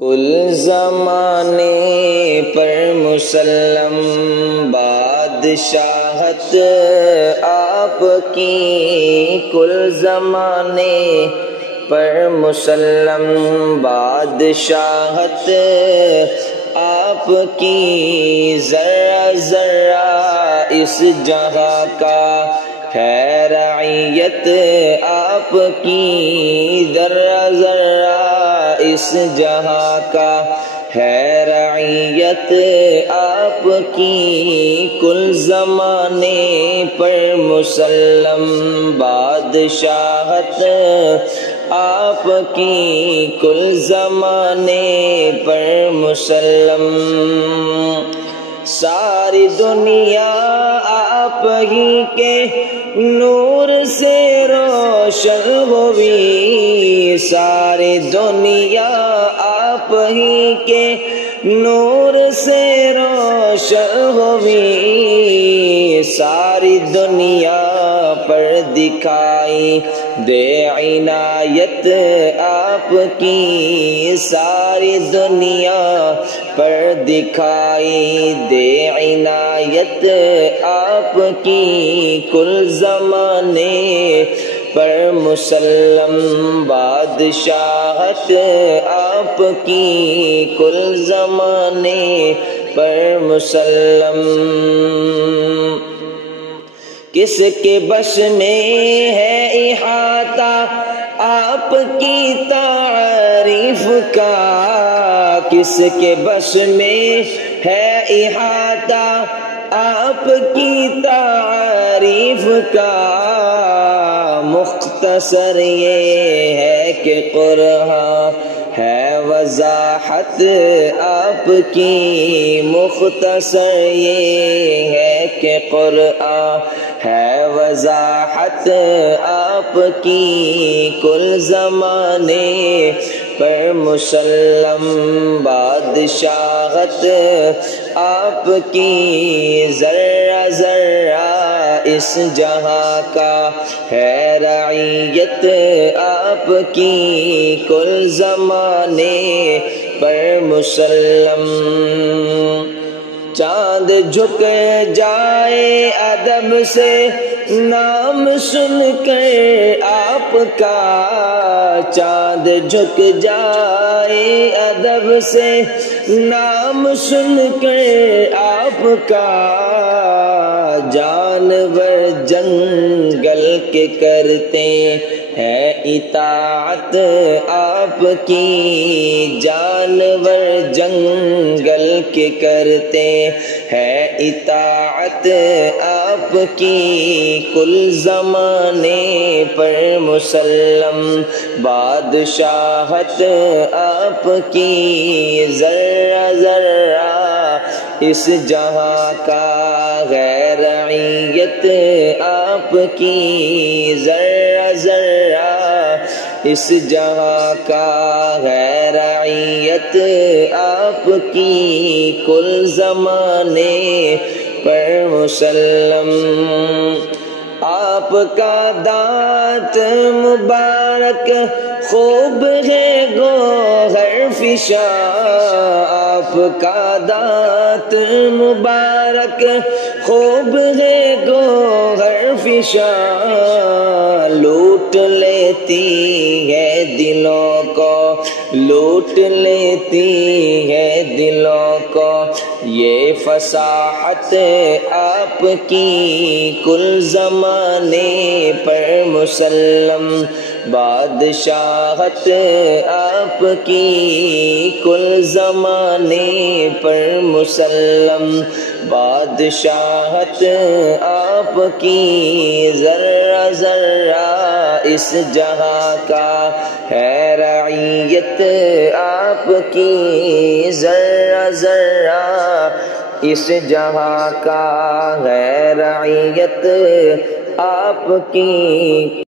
کل زمانے پر مسلم بادشاہت آپ کی، کل زمانے پر مسلم بادشاہت آپ کی، ذرہ ذرہ اس جہاں کا ہے رعیت آپ کی، ذرہ ذرہ اس جہاں کا ہے رعیت آپ کی، کل زمانے پر مسلم بادشاہت آپ کی، کل زمانے پر مسلم، ساری دنیا آپ ہی کے نور سے روشن ہوئی، ساری دنیا آپ ہی کے نور سے روشن ہوئی، ساری دنیا پر دکھائی دے عنایت آپ کی، ساری دنیا پر دکھائی دے عنایت آپ کی، کل زمانے پر مسلم بادشاہت آپ کی، کل زمانے پر مسلم، کس کے بس میں ہے احاطہ آپ کی تعریف کا، کس کے بس میں ہے احاطہ آپ کی تعریف کا، مختصر یہ ہے کہ قرآن ہے وضاحت آپ کی، مختصر یہ ہے کہ قرآن ہے وضاحت آپ کی، کل زمانے پر مسلم بادشاہت آپ کی، ذرہ ذرہ اس جہاں کا ہے رعیت آپ کی، کل زمانے پر مسلم، چاند جھک جائے ادب سے نام سن کر آپ کا، چاند جھک جائے ادب سے نام سن کر آپ کا، جانور جنگل کے کرتے ہے اطاعت آپ کی، جانور جنگل کے کرتے ہے اطاعت آپ کی، کل زمانے پر مسلم بادشاہت آپ کی، ذرہ ذرہ اس جہاں کا ہے رعیت آپ کی، ذرہ ذرہ اس جہاں کا ہے رعیت آپ کی، کل زمانے پر مسلم، آپ کا دانت مبارک خوب ہے گوہر فشاں، آپ کا دانت مبارک خوب ہے گوہر فشاں، لوٹ لیتی ہے دلوں کو، لوٹ لیتی ہے دلوں کو یہ فصاحت آپ کی، کل زمانے پر مسلم بادشاہت آپ کی، کل زمانے پر مسلم بادشاہت آپ کی، ذرہ ذرہ اس جہاں کا ہے رعیت آپ کی، ذرہ ذرہ اس جہاں کا ہے رعیت آپ کی۔